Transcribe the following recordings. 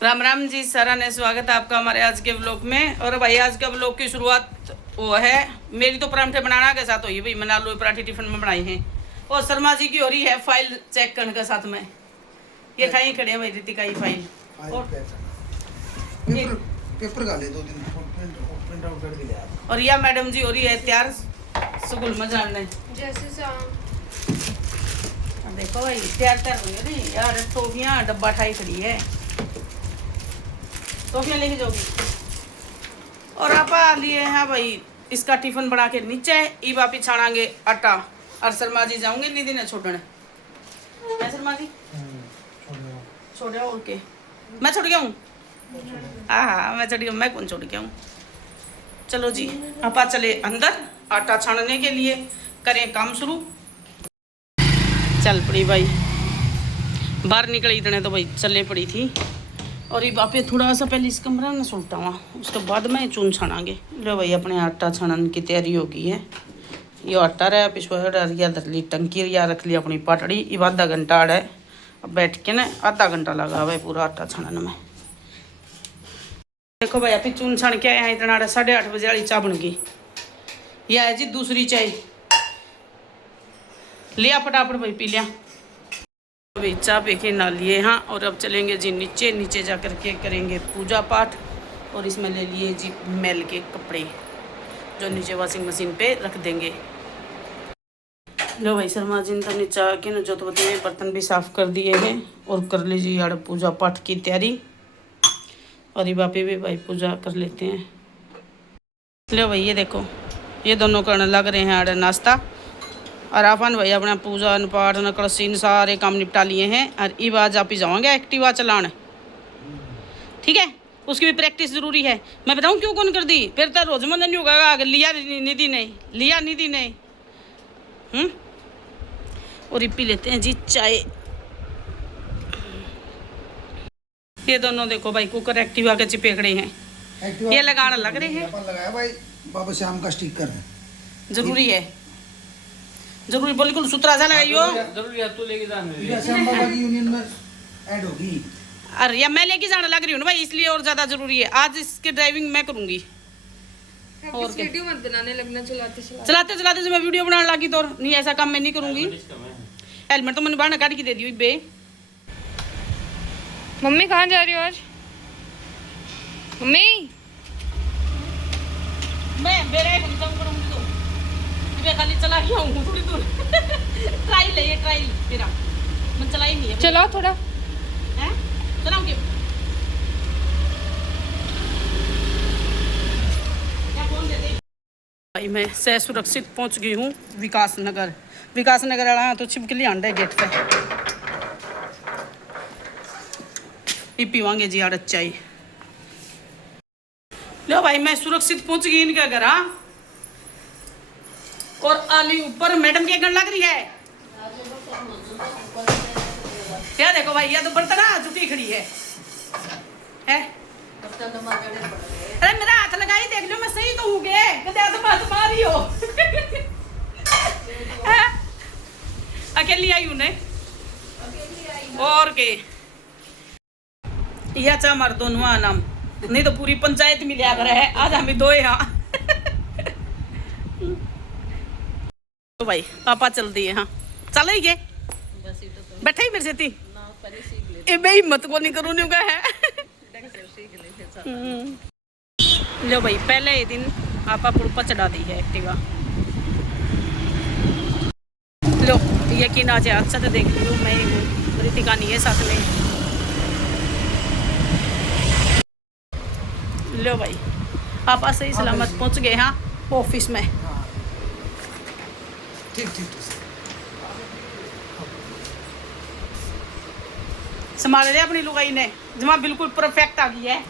राम राम जी, सारा ने स्वागत है आपका हमारे आज के व्लॉग में। और भाई आज का व्लॉग की शुरुआत वो है, मेरी तो पराठे बनाना के साथ हुई भाई। मैंने आलू पराठे टिफिन में बनाई हैं और शर्मा जी की हो रही है फाइल चेक करने के साथ में। ये ठाई खड़े हैं भाई रितिका की फाइल और पेपर का ले 2 दिन प्रिंट आउट कर दिया। और यह मैडम जी हो रही है तैयार स्कूल में जाने जैसे देखो भाई तैयार कर रही है यार। टोफियाँ डब्बा ठाई खड़ी है, टोफियाँ लेके जाओगी। और आप लिए हैं भाई इसका टिफिन बना के नीचे ई वापी छाड़ांगे आटा। और शर्मा जी जाऊंगे निधि ने छोड़ने है। शर्मा जी छोड़ गया और के मैं छोड़ गया हूँ। हाँ मैं छोड़ गया, मैं कौन छोड़ गया हूँ। चलो जी आपा चले अंदर आटा छानने के लिए, करें काम शुरू। चल पड़ी भाई, बाहर निकली इतने तो भाई चले पड़ी थी। और ये बापे थोड़ा सा पहले इस कमरा में सुलटा हुआ, उसके बाद में चून छानांगे। लो भाई अपने आटा छानन की तैयारी हो गई है। ये आटा रहा पिछवा रिया धर ली टंकी रिया रख ली अपनी पाटड़ी। ये आधा घंटा है, अब बैठ के ना आधा घंटा लगा हुआ है पूरा आटा छानन में। देखो भाई अभी चून छान के आए हैं इतना 8:30 बजे वाली चाय बन गई। यह है जी दूसरी चाय, लिया फटाफट भाई पी लिया भाई। चाय पी के ना लिए हाँ। और अब चलेंगे जी नीचे, नीचे जा कर के करेंगे पूजा पाठ। और इसमें ले लिए जी मैल के कपड़े जो नीचे वॉशिंग मशीन पे रख देंगे। लो भाई शर्मा जी ने नीचे आके ना जोतवती में बर्तन भी साफ कर दिए हैं और कर लीजिए यार पूजा पाठ की तैयारी। और ये बापी भी भाई पूजा कर लेते हैं। लो भाई ये देखो ये दोनों करने लग रहे हैं आड़े नाश्ता। और आपन भाई अपना पूजा पाठ न कलसीन सारे काम निपटा लिए हैं। और ये बात आप ही जाओगे एक्टिवा चलाने, ठीक है उसकी भी प्रैक्टिस जरूरी है। मैं बताऊँ क्यों कौन कर दी, फिर तो रोजमर्रा नहीं होगा। आगे लिया निधि नहीं, लिया निधि नहीं। और ये पी लेते हैं जी चाय। ये दोनों देखो भाई कुकर एक्टिवा के चिपे खड़े हैं, ये लगाने लग रहे हैं। लगाया भाई बाबा श्याम का स्टिकर है, जरूरी है, जरूरी बिल्कुल सुथरा सा लगाइयो। जरूरी है, तू लेके जाने श्याम बाबा की यूनियन में ऐड होगी। अरे या मैं लेके जाने लग रही हूँ ना भाई, इसलिए और ज्यादा जरूरी है। आज इसकी ड्राइविंग मैं करूंगी। और वीडियो मत बनाने लगना चलाते चलाते चलाते से मैं वीडियो बनाने लगी तो नहीं, ऐसा काम मैं नहीं करूंगी। हेलमेट तो मैंने बाहर काट के दे दी बे। मम्मी कहाँ जा रही हो आज? मम्मी मैं बेरे करूंगी तो मैं खाली चला के आऊंगी थोड़ी दूर। ट्रायल है ये, ट्रायल मेरा, मैं चलाई नहीं है। चलाओ थोड़ा। हैं चलाऊंगी क्या बोल देते भाई। मैं सह सुरक्षित पहुंच गई हूँ विकास नगर। विकास नगर वाला तो छिपके लिए आंडा गेट पे ये पीवांगे जी यार चाय। लो भाई मैं सुरक्षित पहुंच गई इनका घर। और आली ऊपर मैडम की गण लग रही है। क्या देखो भाई ये तो बर्तन झुकी खड़ी है। अरे मेरा हाथ लगाई देख लो, मैं सही तो हूँ गे कदे तो बात मारी हो। अकेली आई हूँ ने और के या चा मार दोनों नाम नहीं तो पूरी पंचायत में लिया कर है। आज हमें दो यहाँ तो भाई पापा चल दिए हाँ चल ही गए बैठे ही मेरे से थी ए बे हिम्मत को नहीं करूँ नहीं है। लो भाई पहले ही दिन आपा पुड़पा चढ़ा दी है एक्टिवा। लो यकीन आज अच्छा तो देख लो मैं रितिका नहीं है साथ में। लो भाई आपा सही सलामत पहुंच गए हाँ ऑफिस में। ठीक ठीक संभाल रहे अपनी लुगाई ने जमा बिल्कुल परफेक्ट आ गई है।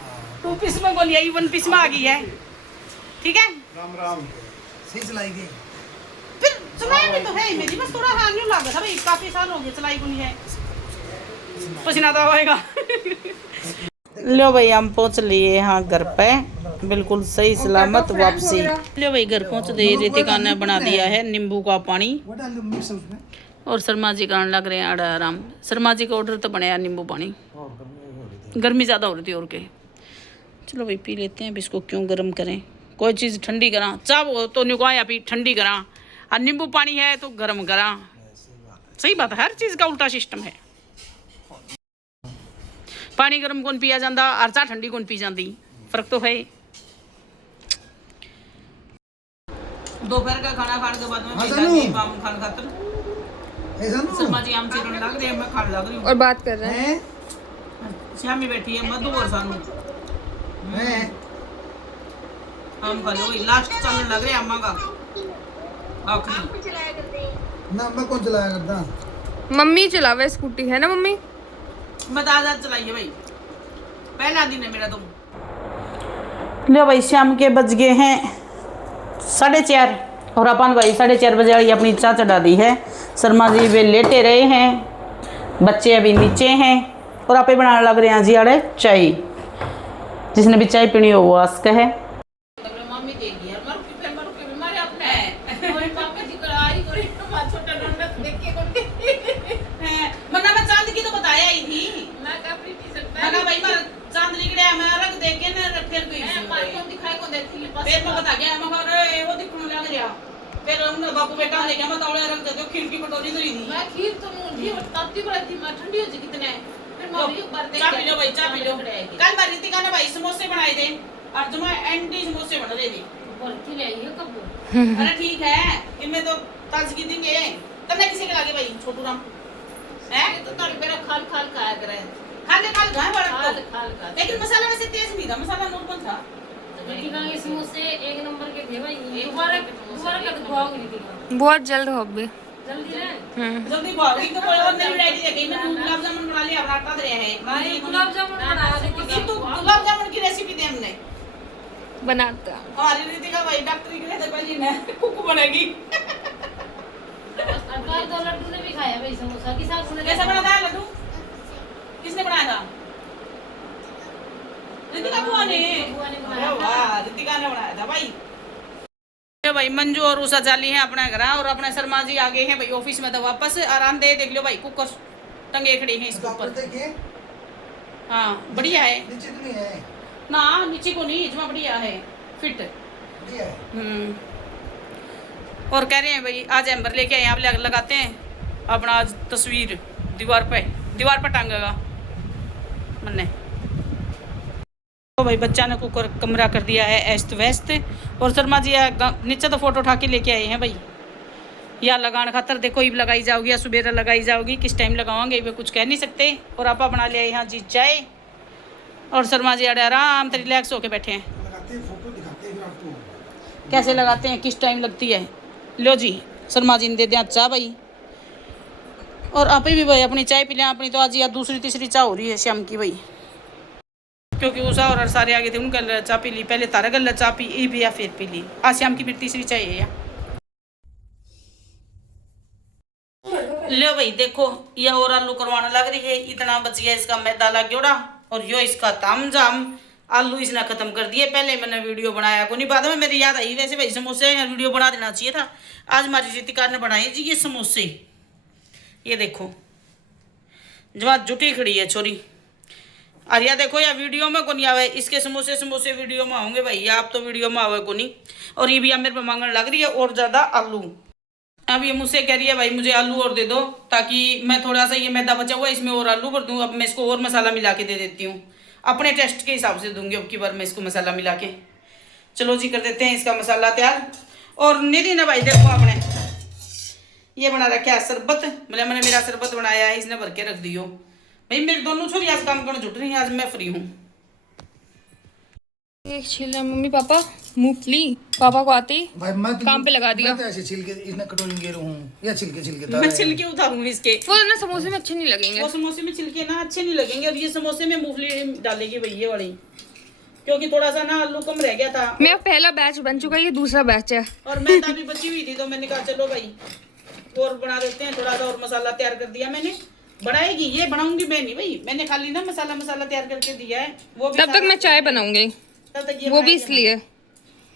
2 पीस में बोली आई 1 पीस में आ गई है, ठीक है। राम राम सही चलाई गई। फिर चलाई भी तो है मेरी, बस थोड़ा हाँ नहीं लगा था भाई, काफी साल हो गए चलाई को नहीं है, पसीना तो आएगा। लो भाई हम पहुंच लिए यहाँ घर पे बिल्कुल सही सलामत वापसी। लो भाई घर पहुंच गए। रितिका ने बना दिया है नींबू का पानी और शर्मा जी का लग रहे हैं आड़ा आराम। शर्मा जी का ऑर्डर तो बनाया नींबू पानी, गर्मी ज़्यादा हो रही थी और के। चलो भाई पी लेते हैं, अब इसको क्यों गर्म करें, कोई चीज़ ठंडी करा, चाह वो तो निकाह या पी ठंडी करा, और नींबू पानी है तो गर्म करा। सही बात है, हर चीज़ का उल्टा सिस्टम है। पानी गर्म कौन पिया जाता और चाह ठंडी कौन पी जाती, फर्क तो है। दोपहर का खाना खाने के बाद में खाना खातर शर्मा जी आम चिरने लग रहे हैं, मैं खाने लग रही हूँ और बात कर रहे हैं। श्यामी बैठी है मधु और सानू हम खा लो, लास्ट चलने लग रहे हैं अम्मा का आखिरी। ना मैं कौन चलाया करता, मम्मी चलावे स्कूटी, है ना मम्मी? मैं तो आजाद चलाइए भाई, पहला दिन है मेरा। तुम लो भाई, शाम के बज गए हैं 4:30 और अपन भाई 4:30 बजे वाली अपनी चाय चढ़ा दी है। शर्मा जी वे लेटे रहे हैं, बच्चे अभी नीचे हैं और आपे बनाने लग रहे हैं जी आड़े चाय। जिसने भी चाय पीनी हो वो आस्क है। फिर हमने बापू बेटा ने क्या मैं तौले रख दे, खीर की कटोरी धरी थी मैं, खीर तो मुंडी और ताती बड़ी थी, मैं ठंडी हो जी कितने। फिर मम्मी ऊपर देख चाय पी लो भाई, चाय पी लो। कल मैं रितिका ने भाई समोसे बनाए थे और जो मैं एंटी समोसे बन रहे थे बोल के ले आई है कब। अरे ठीक है, इनमें तो ताजगी देंगे तने किसी के लागे भाई छोटू राम है तो तारी मेरा खाल खाल खाया करे, खाल खाल गाय बड़ा तो खाल का, लेकिन मसाला वैसे तेज नहीं था, मसाला नॉर्मल था। रितिका के समोसे एक नंबर के थे भाई, दोबारा कर खुआओगी रितिका, बहुत जल्द हो भी जल्दी है। जल्दी भागी तो कोई और नई वैरायटी देखी, मैं गुलाब जामुन बना लिया, अब आटा दे रहे हैं भाई गुलाब जामुन बनाया लेकिन तो गुलाब जामुन की रेसिपी दे हमने बनाता। हमारी रितिका भाई डॉक्टरी के लिए तो पहले ना कुक बनेगी। पर तो लड्डू ने भी खाया भाई समोसा, कैसा बना था लड्डू, किसने बनाया था? रितिका बुआ ने बनाया था। वाह, रितिका ने बनाया था भाई। भाई मंजू और उषा चाली हैं अपने घर, और अपने शर्मा जी आ गए हैं भाई ऑफिस में, तो वापस आराम दे। देख लो भाई कुकर टंगे खड़े हैं इसके ऊपर। हाँ बढ़िया है, नीचे तो नहीं है ना नीचे को नहीं, इजमा बढ़िया है फिट। और कह रहे हैं भाई आज एम्बर लेके आए, यहाँ लगाते हैं अपना आज तस्वीर दीवार पर टांगेगा मन्ने। तो भाई बच्चा ने कुकर कमरा कर दिया है ऐस्त व्यस्त, और शर्मा जी नीचे तो फोटो उठा के लेके आए हैं भाई, या लगान खातर देखो इब लगाई जाओगी या सुबेरा लगाई जाओगी, किस टाइम लगाओगे वे कुछ कह नहीं सकते। और आपा बना लिया यहाँ जी चाय, और शर्मा जी अड़े आराम से रिलैक्स होके बैठे हैं। फोटो दिखाते हैं आपको कैसे लगाते हैं, किस टाइम लगती है। लो जी शर्मा जी ने दे दिया चाय भाई, और आप भी भाई अपनी चाय पी लें। अपनी तो आज या दूसरी तीसरी चाय हो रही है शाम की भाई, क्योंकि उषा और सारे आगे थे उनका चाय पी ली, पहले तारा गल्ला चाय पी या फिर पी ली, आज शाम की फिर तीसरी चाय है। लो भाई देखो ये और आलू करवाने लग रही है, इतना बच गया इसका मैदा लग गया, और यो इसका तामझाम आलू इसने खत्म कर दिए। पहले मैंने वीडियो बनाया को नहीं, बाद में मेरी याद आई वैसे भाई समोसे वीडियो बना देना चाहिए था। आज हमारी रितिका ने बनाए जी ये समोसे, ये देखो जवाब जुटी खड़ी है छोरी। और या देखो या वीडियो में को नहीं आवे, इसके समोसे वीडियो में होंगे भाई, आप तो वीडियो में आवे को नहीं। और ये भी मेरे पे मांगने लग रही है और ज़्यादा आलू। अब ये मुझसे कह रही है भाई मुझे आलू और दे दो, ताकि मैं थोड़ा सा ये मैदा बचा हुआ इसमें और आलू भर दूँ। अब मैं इसको और मसाला मिला के दे देती हूँ, अपने टेस्ट के हिसाब से दूंगी अब की बार मैं इसको मसाला मिला के। चलो जी कर देते हैं इसका मसाला तैयार। और निधि ने भाई देखो आपने ये बना रखा है शरबत, मतलब मैंने मेरा शरबत बनाया है, इसने भर के रख दियो भाई। मेरे दोनों छोरी आज काम करने जुट रही हैं, आज मैं फ्री हूँ। एक छील रहे मम्मी पापा मूंगफली, पापा को आते ही भाई मैं काम पे लगा दिया। मैं तो ऐसे छिलके इसने कटोरी में गिरू हूं या छिलके मैं छिलके उतारूंगी इसके, वो ना समोसे में अच्छे नहीं लगेंगे, वो समोसे में छिलके ना अच्छे नहीं लगेंगे। और ये समोसे में मूंगफली डालेगी भाई ये वाली, क्योंकि थोड़ा सा ना आलू कम रह गया था। मेरा पहला बैच बन चुका है, ये दूसरा बैच है। और मैदा भी बची हुई थी तो मैंने कहा चलो भाई और बना देते हैं, थोड़ा सा और मसाला तैयार कर दिया मैंने। बनाएगी ये, बनाऊंगी मैं नहीं भाई, मैंने खाली ना मसाला तैयार करके दिया है। वो भी तब तक मैं चाय बनाऊंगी, तब तक ये वो भी इसलिए।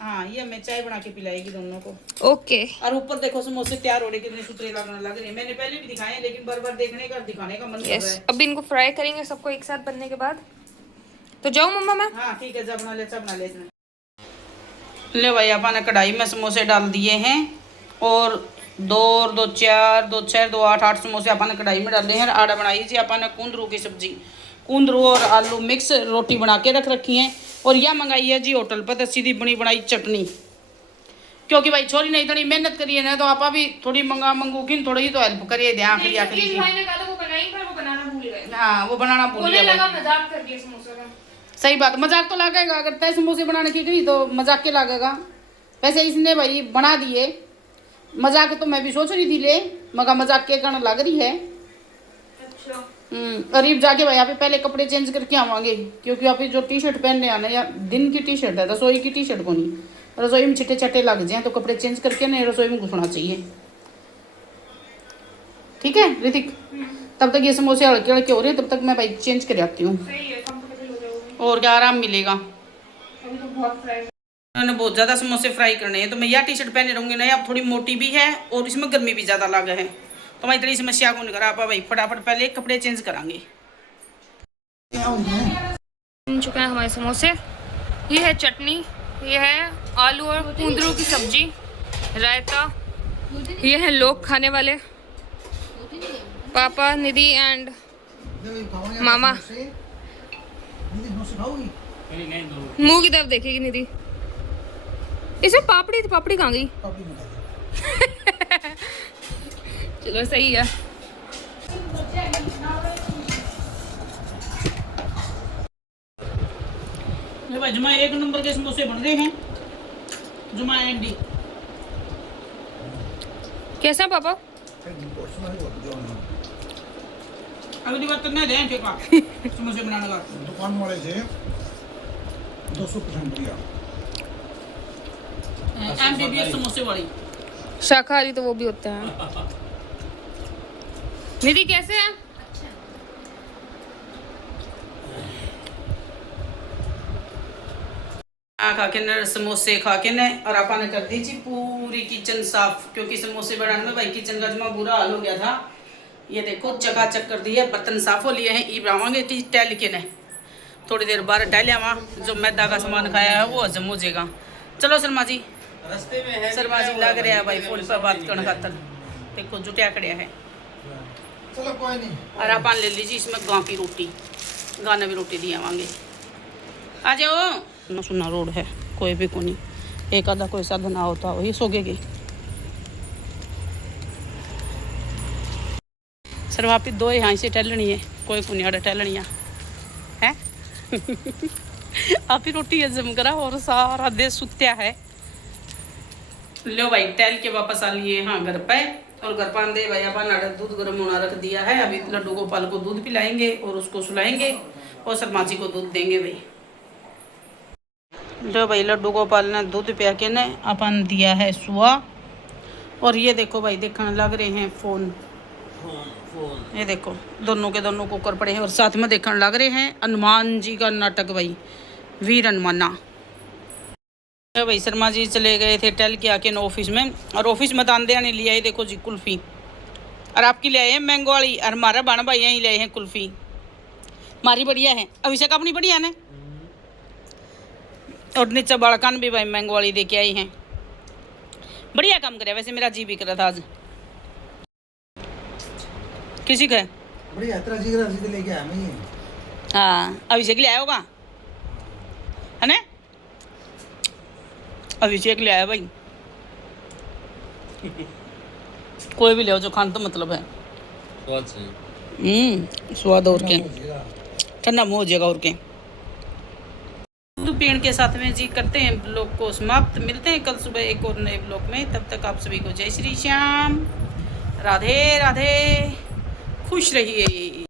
हाँ ये मैं चाय बना के पिलाएगी दोनों को। ओके। और ऊपर देखो समोसे तैयार हो रहे, कितने सुथरे लगने लग रहे हैं। मैंने पहले भी दिखाए हैं लेकिन बार बार देखने का दिखाने का मन कर रहा है। अब इनको फ्राई करेंगे सबको एक साथ बनने के बाद। तो जाओ मम्मा मैं। हाँ ठीक है, जा बना ले, बना ले। ले भाई अपन ने कढ़ाई में समोसे डाल दिए हैं और 2 और 2 4 2 6 2 8 8 समोसे अपन ने कढ़ाई में डाले हैं। आड़ा बनाई जी अपन ने कुंदरू की सब्जी, कुंदरू और आलू मिक्स रोटी बना के रख रखी है। और यह मंगाई है जी होटल पर, तो सीधी बनी बनाई चटनी, क्योंकि भाई छोरी नहीं थोड़ी मेहनत करिए ना, तो आप भी थोड़ी मंगू की थोड़ी तो हेल्प करिए, ध्यान करिए करिए। भाई ने कहा था वो बनाई, पर वो बनाना भूल गए। हाँ वो बनाना भूल उन्हें गया लगा भाई। मजाक कर दिया समोसे का। सही बात, मजाक तो लगेगा, अगर तय समोसे बनाने की गई तो मजाक के लगेगा। वैसे इसने भाई बना दिए, मजाक तो मैं भी सोच रही थी ले, मगर मजाक के कारण लग रही है। अच्छा करीब जाके भाई आप पहले कपड़े चेंज करके आवांगे, क्योंकि आप जो टी शर्ट पहनने आना या दिन की टी शर्ट है, रसोई की टी शर्ट को नहीं, रसोई में छिटे छटे लग जाए तो कपड़े चेंज करके नहीं रसोई में घुसना चाहिए। ठीक है ऋतिक, तब तक ये समोसे हल्के हल्के हो रहे हैं, तब तक मैं भाई चेंज कर आती हूँ, सही है, कंफर्टेबल हो जाओगे। और क्या आराम मिलेगा। अभी तो बहुत फ्राई। मैंने बहुत ज़्यादा समोसे फ्राई करने हैं, तो मैं यह टी शर्ट पहने रहूँगी ना, अब थोड़ी मोटी भी है और इसमें गर्मी भी ज़्यादा लगा है, तो मैं इतनी समस्या को नहीं करा पा भाई, फटाफट पहले कपड़े चेंज करांगे। बन चुके हैं हमारे समोसे। ये है चटनी, ये है आलू और कुंदरू की सब्जी, रायता, ये है लोग खाने वाले, पापा, निधि एंड मामा। नहीं नहीं दो। मुंह की तरफ देखेगी निधि। इसमें पापड़ी थी, पापड़ी कहाँ गई? चलो सही है। भाई जुमा 1 नंबर के समोसे बन रहे हैं, जुमा एंडी। कैसा पापा? अगली बार करना है ठीक है समोसे बनाने का। दुकान वाले से 200% दिया। MBBS समोसे वाली। शाकाहारी तो वो भी होते हैं। निधि कैसे है? खा के न समोसे खा के न, और आपा ने कर दी जी पूरी किचन साफ, क्योंकि समोसे बनाने में भाई किचन का जमा बुरा हाल हो गया था। ये देखो चकाचक कर दिया, बर्तन साफ हो लिए हैं। ई बनावांगे टहल के न, थोड़ी देर बाहर टहलिया वहाँ, जो मैदा का सामान खाया है वो हजम हो जाएगा। चलो शर्मा जी, रास्ते में है। शर्मा जी लग रहा है भाई फोन पर बात करने खातर, देखो जुटिया खड़िया है। चलो कोई नहीं। और आप ले लीजिए इसमें गाँव की रोटी, गाना भी रोटी दी आवांगे। आ जाओ ना, सुना रोड है, कोई भी को नहीं, एक आधा कोई साधन होता हो ये सोगेगी। सर वहाँ पे 2 यहाँ से टहलनी है, कोई को नहीं आड़ा टहलनी है। आप ही रोटी हजम करा और सारा देश सुत्या है। लो भाई टहल के वापस आ लिए हाँ घर पे, और घर पर दे भाई अपन दूध गर्म होना रख दिया है। अभी लड्डू गोपाल को दूध पिलाएंगे और उसको सुलाएंगे और शर्मा जी को दूध देंगे भाई। जो भाई लड्डू गोपाल ने दूध पिया के ने अपन दिया है सुआ, और ये देखो भाई देखने लग रहे हैं फोन। ये देखो दोनों के दोनों कुकर पड़े हैं, और साथ में देखने लग रहे हैं हनुमान जी का नाटक भाई, वीर हनुमाना। भाई शर्मा जी चले गए थे टहल के आके ऑफिस में, और ऑफिस में तान ने लिया है देखो जी कुल्फी, और आपकी ले आए हैं मैंगो वाली, और हमारा बाण भाई यहीं ले हैं कुल्फी। हमारी बढ़िया है, अभिषेक अपनी बढ़िया है, और नीचे बड़कान भी भाई मैंगो वाली दे के आई हैं। बढ़िया काम करे, वैसे मेरा जी भी कर रहा था आज। किसी का है? बढ़िया तेरा जिगर रसीद लेके आया मैं ये। हाँ अभिषेक ले आया होगा है ना, अभिषेक ले आया भाई। कोई भी ले आओ जो खाने तो मतलब है। स्वाद और के ठंडा मुँह हो जाएगा और के। दूध पीण के साथ में जी करते हैं ब्लॉग को समाप्त। मिलते हैं कल सुबह एक और नए ब्लॉग में, तब तक आप सभी को जय श्री श्याम, राधे राधे, खुश रहिए।